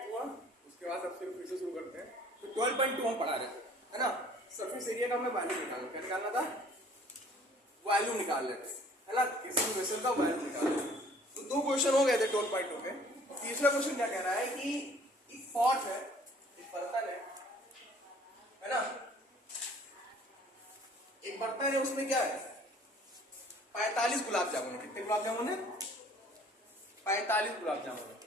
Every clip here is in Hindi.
डिस्कनेक्ट हुआ, उसके बाद अब फिर से शुरू करते हैं। तो 12.2 हम पढ़ा रहे थे, है ना। सरफेस एरिया का हमें वैल्यू निकालना, क्या निकालना था, वैल्यू निकाल रहे थे, है ना, किसी भी वेसल का वैल्यू निकाल रहे थे। तो 2 क्वेश्चन हो गए थे 12.2 के। तीसरा क्वेश्चन क्या कह रहा है कि एक पॉट है, एक बर्तन है ना, एक बर्तन है, उसमें क्या है 45 गुलाब जामुन है। कितने गुलाब जामुन है, 45 गुलाब जामुन है।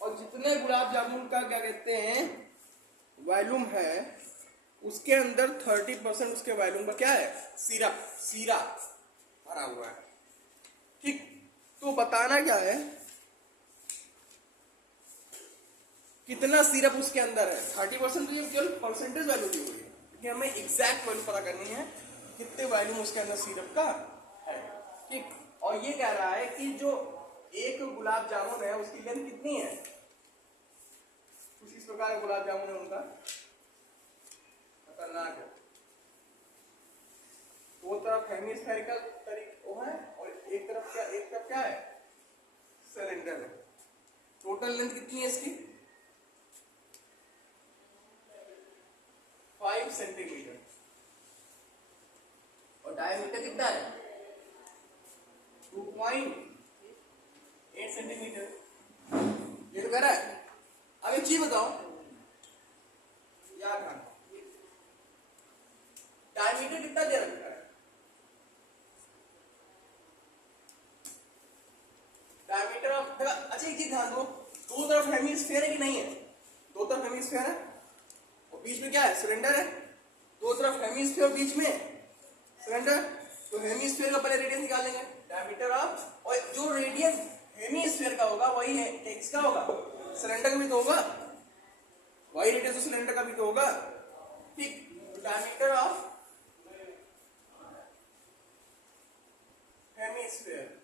और जितने गुलाब जामुन का क्या कहते हैं वॉल्यूम है, उसके अंदर 30% उसके वॉल्यूम का क्या है, सिरप, सीरा भरा हुआ है। ठीक, तो बताना क्या है, कितना सिरप उसके अंदर है। 30% तो ये केवल परसेंटेज वैल्यू दी हुई है, क्योंकि हमें एग्जैक्ट वैल्यू पता करनी है कितने वॉल्यूम उसके अंदर सिरप का है। ठीक, और ये कह रहा है कि जो एक गुलाब जामुन है उसकी लेंथ कितनी है, कुछ इस प्रकार गुलाब जामुन है उनका, खतरनाक है। दो तरफ हेमिस्फेरिकल तरीके है और एक तरफ क्या है, सिलेंडर है। टोटल लेंथ कितनी है इसकी, 5 सेंटीमीटर, और डायमीटर कितना है, 2.8 सेंटीमीटर। ये तो कह रहा है। अब एक चीज बताओ, याद रखना, डायमीटर कितना दे रखा है, डायमीटर ऑफ, अच्छा एक चीज ध्यान दो, दो तरफ हेमिस्फीयर है कि नहीं है, दो तरफ हेमिस्फीयर है और बीच में क्या है, सिलेंडर है। दो तरफ हेमिस्फीयर, बीच में सिलेंडर, तो हेमिस्फीयर का पहले रेडियस निकालेंगे, डायमीटर ऑफ, और जो रेडियस हेमिस्फीयर का होगा वही है किसका होगा, सिलेंडर का भी तो होगा, वही रेडियस सिलेंडर का भी तो होगा। ठीक, डायमीटर ऑफ हेमिस्फीयर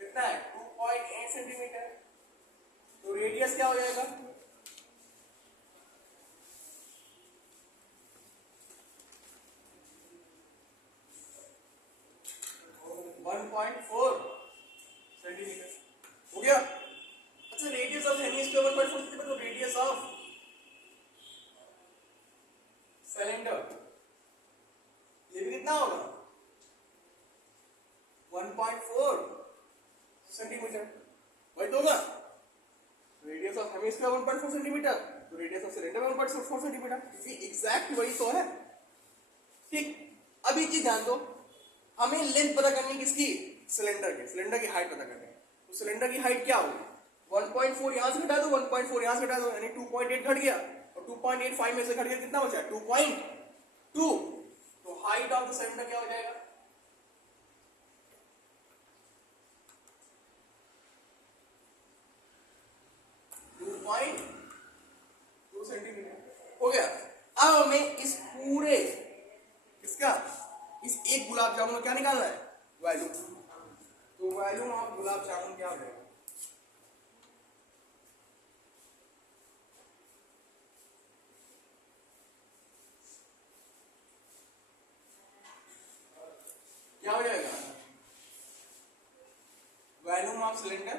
कितना है, 2.8 सेंटीमीटर। तो रेडियस क्या हो जाएगा, 1.4 सेंटीमीटर हो गया। अच्छा, रेडियस ऑफ हेमिस्फीयर 1.4 सेंटीमीटर, तो रेडियस ऑफ सिलेंडर ये भी कितना होगा, 1.4 सेंटीमीटर, वही तो होगा। रेडियस ऑफ हेमिस्फीयर 1.4 सेंटीमीटर, तो radius of cylinder 1.4 centimetre, exact वही तो है। ठीक, अभी चीज ध्यान दो, हमें लेंथ पता करनी है किसकी, सिलेंडर की, सिलेंडर की हाइट पता करनी है। तो सिलेंडर की हाइट क्या होगी, 1.4 यहां से घटा दो, 1.4 यहां से घटा दो, यानी 2.8 घट गया, और 2.85 में से घट गया कितना बचा, 2.2। तो हाइट ऑफ द सिलेंडर क्या हो जाएगा, 2.2 सेंटीमीटर हो गया। अब हमें इस पूरे इसका इस एक गुलाब जामुन का क्या निकालना है, वैल्यू। तो वैल्यू ऑफ गुलाब जामुन क्या हो जाएगा, क्या हो जाएगा, volume of cylinder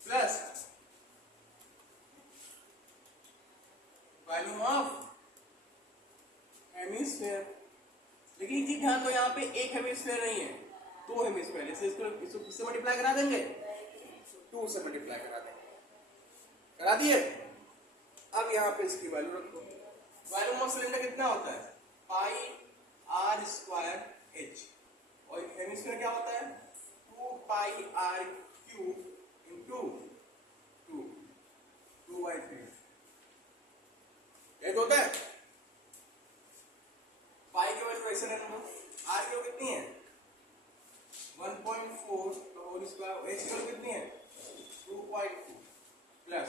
plus volume of hemisphere. लेकिन एक ध्यान दो, यहाँ पे एक हेमिस्फीयर नहीं है, दो हेमिस्फीयर, जैसे इसको किससे मल्टीप्लाई करा देंगे, 2 से मल्टीप्लाई करा देंगे, करा दिए। अब यहाँ पे इसकी वैल्यू रखो, वॉल्यूम ऑफ सिलेंडर कितना होता है, पाई आर स्क्वायर एच, और हेमिस्फीयर क्या होता है, 2 पाई आर क्यूब इंटू 2/3। ये तो होता है, पाई की वैल्यू ऐसे रहने दो, आर की वैल्यू कितनी है 1.4 तो होल स्क्वायर, एच की वैल्यू कितनी है 2.2 प्लस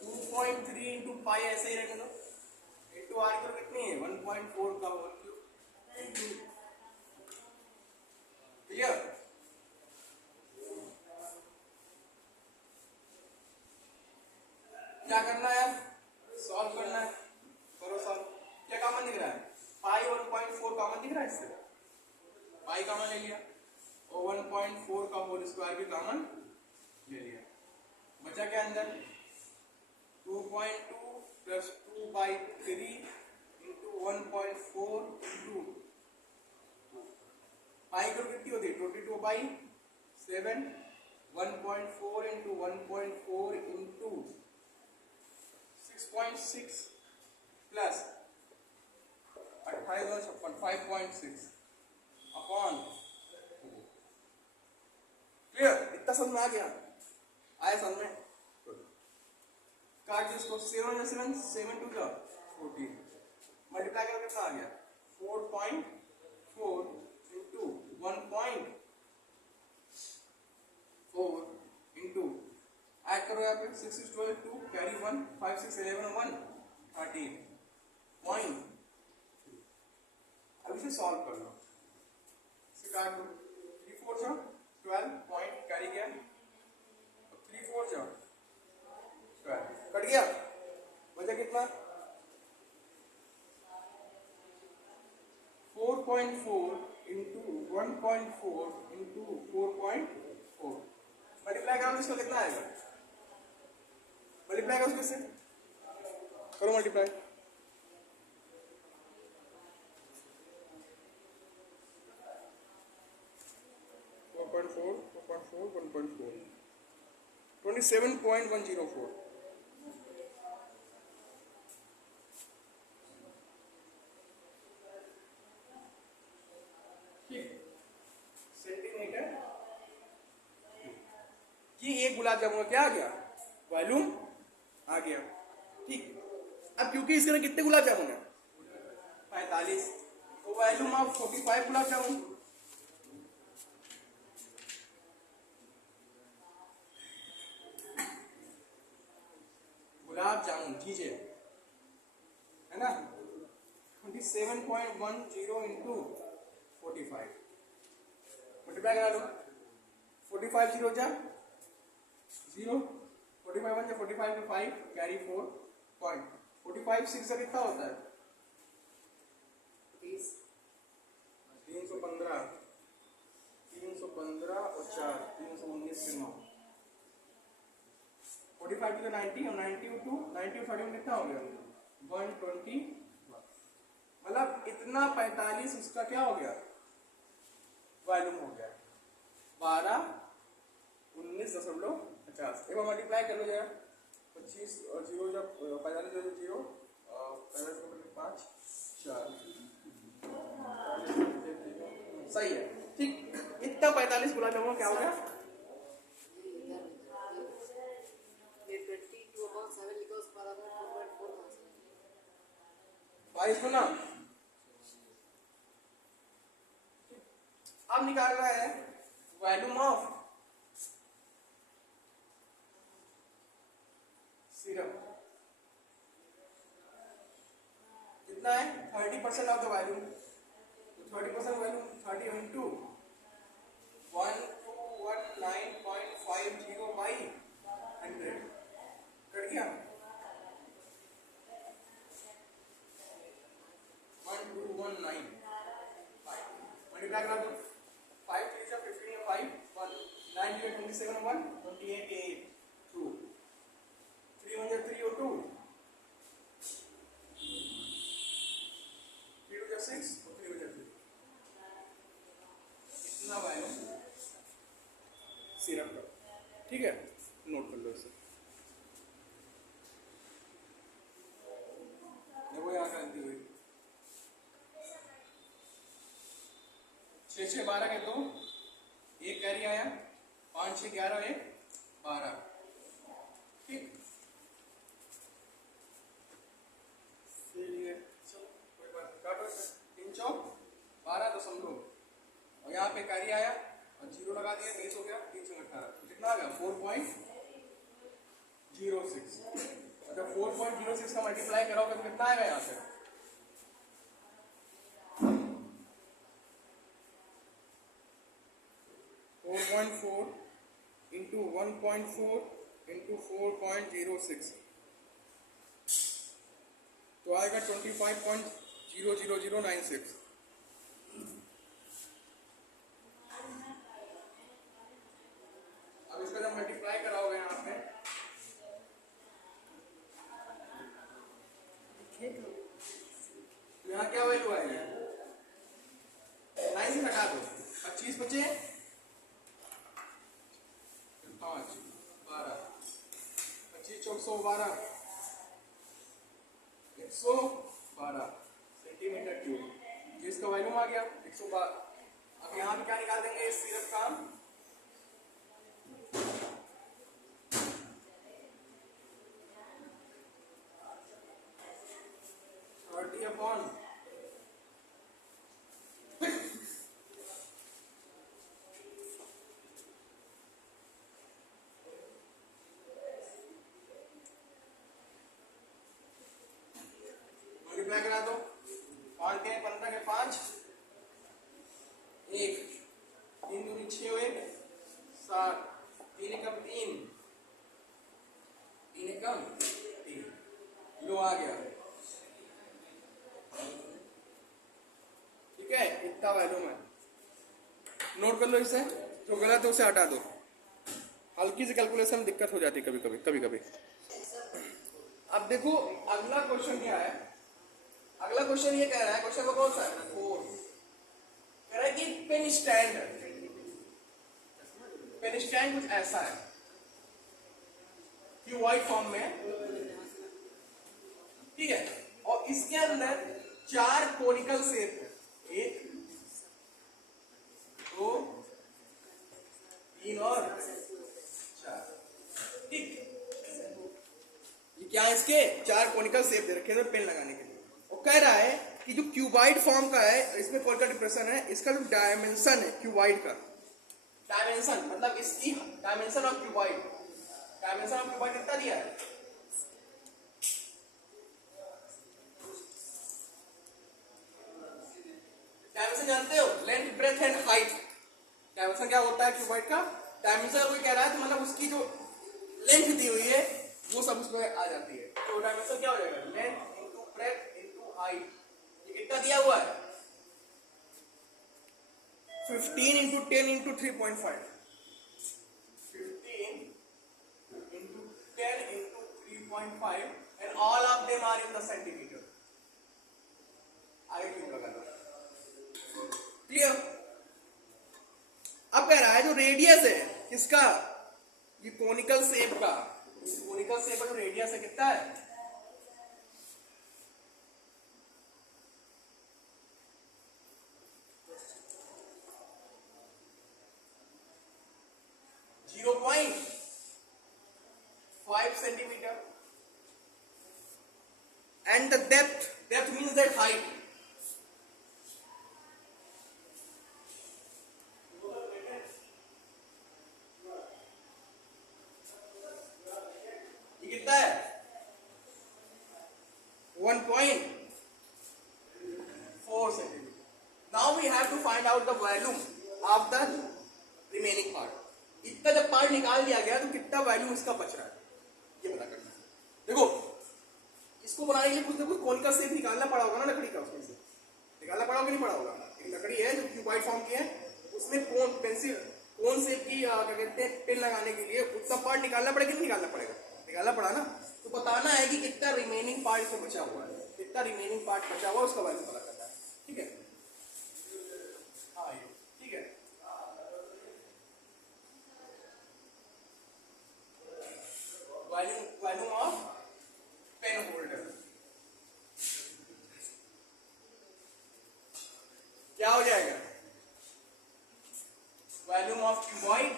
2.3 इंटू पाई ऐसे ही रहने दो, इंटू आर की वैल्यू कितनी है 1.4 का होल क्यूब। क्लियर, क्या करना है, सॉल्व करना है, करो सॉल्व। क्या कॉमन दिख रहा है, पाई 1.4 कॉमन दिख रहा है इससे, पाई कॉमन ले लिया और 1.4 का होल स्क्वायर भी कॉमन ले लिया। बचा क्या अंदर 2.2 प्लस 2/3 इंटू 1.4 इंटू पाई को कितनी होती है 22/7 1.4 इंटू 1.4 इंटू 6.6 प्लस 28 और 56 5.6 अपॉन क्लियर। इतना समझ में आ गया आया समझ में काट इसको 7 7 7 2 14 मल्टीप्लाई करके कितना आ गया 4.4 इंटू 1.4 इंटू ऐड करो यहाँ पे 6 6 12 2 कैरी 1 5 6 11 1 13 पॉइंट। अब इसे सॉल्व कर लो इसे काट दो 3 4 जा 12 पॉइंट कैरी गया 3 4 जा 12 कट गया बचा कितना 4.4 इंटू 1.4 इंटू 4.4 मल्टीप्लाई करो इसको कितना आएगा मल्टीप्लाई करो इससे करो मल्टीप्लाई 27.104 सेंटीमीटर। ये एक गुलाब जामुन क्या आ गया वॉल्यूम आ गया ठीक। अब क्योंकि इसके अंदर कितने गुलाब जामुन है 45 तो वॉल्यूम ऑफ 45 गुलाब जामुन। गुलाब जामुन कीजिए है ना 27.10 इंटू 45 मल्टीप्लाई करा लो 45 0 जा 0 45 1 जा 45 में 5 कैरी 4 पॉइंट 45 6 से कितना होता है 315 315 और 4 319 से 9 45 to 90 और 90 to 90 30 में कितना हो गया 120 मतलब इतना 45 उसका क्या हो गया वॉल्यूम हो गया 12 19.50 एक बार मल्टीप्लाई कर लो जरा 25 और 0 जब 45 0 0 5 4 सही है ठीक। इतना 45 गुलाब जामुन क्या हो गया 22 गुना अब निकाल रहा है वॉल्यूम ऑफ सिरप कितना है 30% ऑफ द वॉल्यूम तो 30% वॉल्यूम 30 इंटू 1219.50 बाई 100 कट गया 1219 मल्टीप्लाई करा दो 5 3 से 15 में 5 1 9 0 27 1 28 8 2 3 1 3 और 2 3 2 6 और 3 2 3 इतना वॉल्यूम सिरप का ठीक है नोट कर लो इसे देखो यहाँ गलती हुई 6 6 12 के 2 एक कैरी आया 5 6 11 1 12 ठीक चलिए चलो कोई बात काटो 3 चौक 12.2 और यहाँ पे कैरी आया और 0 लगा दिया 23 हो गया 318 कितना आ गया 4.06 अगर 4.06 का मल्टीप्लाई कराओगे तो कितना आएगा यहाँ से 4.4 into 1.4 into 4.06 तो आएगा 25.00096 इसका जब मल्टीप्लाई कराओगे यहाँ पे यहाँ क्या वैल्यू आएगी, 9 से हटा दो, 25 बचे 5 12, 25 चौक 112, 112 सेंटीमीटर क्यूब, जिसका वैल्यूम आ गया 112। अब यहाँ पे क्या निकाल देंगे इस सिर्फ का 30 अपॉन 15 करा दो, 5 के 15 के 5 1, 3 दूनी 6 हुए 7, 3 एकम 3, 3 एकम 3, लो आ गया। ठीक है, इतना वैल्यूम है, नोट कर लो इसे, जो गलत है उसे हटा दो। हल्की सी कैलकुलेशन में दिक्कत हो जाती है कभी कभी। अब देखो अगला क्वेश्चन क्या है। अगला क्वेश्चन ये कह रहा है, क्वेश्चन कौन सा है, 4, कह रहा है कि पेन स्टैंड कुछ ऐसा है क्यूबॉइड फॉर्म में, ठीक है, और इसके अंदर 4 कोनिकल शेप है, 1 2 3 और 4, ठीक। ये क्या है, इसके 4 कोनिकल शेप दे रखे हैं पेन लगाने के लिए, और कह रहा है कि जो क्यूबाइड फॉर्म का है, इसमें कौन का डिप्रेशन है, इसका जो डायमेंशन है क्यूबाइड का, डायमेंशन मतलब इसकी dimension of cuboid, dimension of cuboid कितना दिया है, डायमेंशन जानते हो, length breadth and height. Dimension क्या होता है क्यूबाइड का, डायमेंशन कोई कह रहा है तो मतलब उसकी जो लेंथ दी हुई है वो सब उसमें आ जाती है। तो डायमेंशन क्या हो जाएगा, length into breadth into height. ये कितना दिया हुआ है, 15 into 10 into 3.5, 15 into 10 into 3.5 and all of them are in the centimetre. आगे क्यों लगा दो, क्लियर। अब कह रहा है जो रेडियस है किसका, ये कोनिकल शेप का, कोनिकल शेप का जो रेडियस है कितना है, centimetre, and the depth means that height, ये कितना है 1.4 centimetre. Now we have to find out the volume of the remaining part. इतना जब पार्ट निकाल दिया गया तो कितना वॉल्यूम इसका बच रहा है ये पता करना है। देखो इसको बनाने के लिए कुछ ना कुछ कोनिकल शेप निकालना पड़ा होगा ना लकड़ी का, उसमें से निकालना पड़ा होगा नहीं पड़ा होगा। एक लकड़ी है जो क्यूबॉइड फॉर्म की है, उसमें कोन शेप की क्या कहते हैं पेन लगाने के लिए उतना पार्ट निकालना पड़ेगा, नहीं निकालना पड़ेगा, निकालना पड़ा ना। तो बताना है कि कितना रिमेनिंग पार्ट इसमें बचा हुआ है, कितना रिमेनिंग पार्ट बचा हुआ है उसका वैल्यू पता करना है। ठीक है, हाँ ठीक है। वॉल्यूम ऑफ पेन होल्डर क्या हो जाएगा, volume of cuboid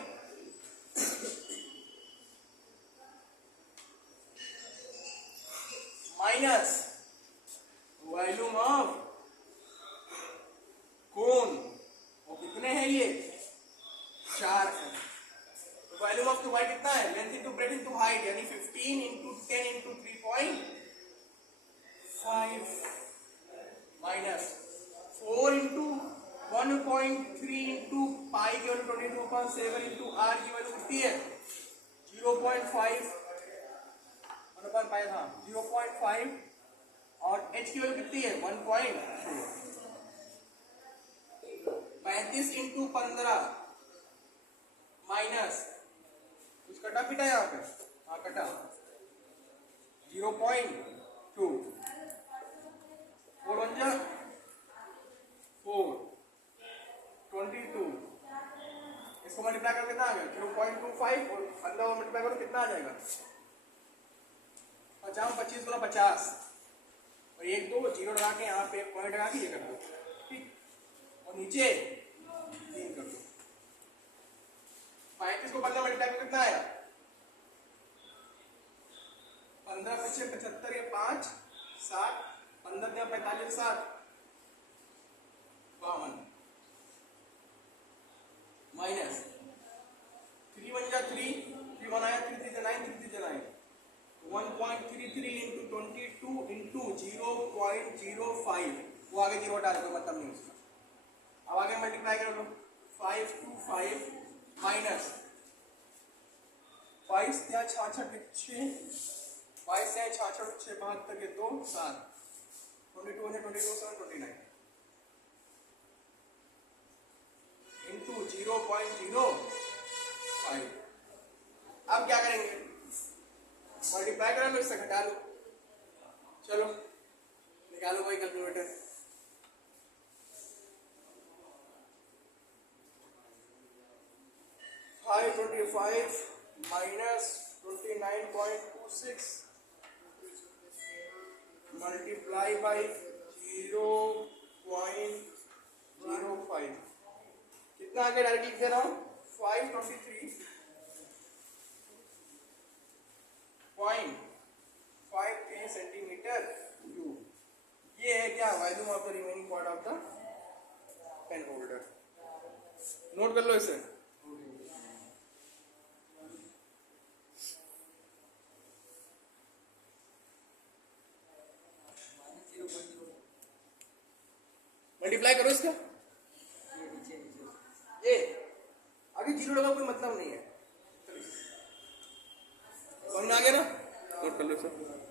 minus volume of cone, और कितने हैं ये 4 है। तो वॉल्यूम ऑफ क्यूबॉइड कितना है, length into breadth into height, यानी 15 into 10 into 3.5 minus 4 into 1.3 into pi की वैल्यू 22.7 इंटू आर की वैल्यू कितनी है 0.5 1.5, हाँ 0.5, और एच की वैल्यू कितनी है 1.4। 35 इंटू 15 माइनस कटा पीटा यहाँ पे, हाँ कटा 0.2 4 1 जा 4 22 इसको मल्टीप्लाई करो कितना आ गया 0.25 और अंदर मल्टीप्लाई करो कितना आ जाएगा 50 गुना 50 और 1 2 जीरो लगा के यहाँ पे एक पॉइंट लगा के ये कर दो ठीक और नीचे 3 कर दो 35 को 15 मल्टीप्लाई करो कितना आया 15 पीछे 75 ये 5 7 15 या 45 7 52 माइनस 3 1 जा 3 3 1 आया 3 3 जा 9 3 3 जा 9 1.33 into 22 into 0.05 वो आगे जीरो डाल दो मतलब नहीं उसका अब आगे मल्टीप्लाई कर लो 5 2 5 माइनस 22 या 66 6 22 या 66 6 72 के 2 7 22 है 22 7 29 into 0.05 अब क्या करेंगे मल्टीप्लाई करा लो इससे घटा लो चलो निकालो कोई कैलकुलेटर 525 minus 29.26 multiply by 0.05 कितना आगे डायरेक्ट लिख दे रहा हूँ 523.53 सेंटीमीटर क्यूब ये है क्या volume of the remaining part of the pen holder note कर लो इसे मल्टीप्लाई करो इसका ये अभी जीरो लगा कोई मतलब नहीं है आ गया ना नोट कर लो सर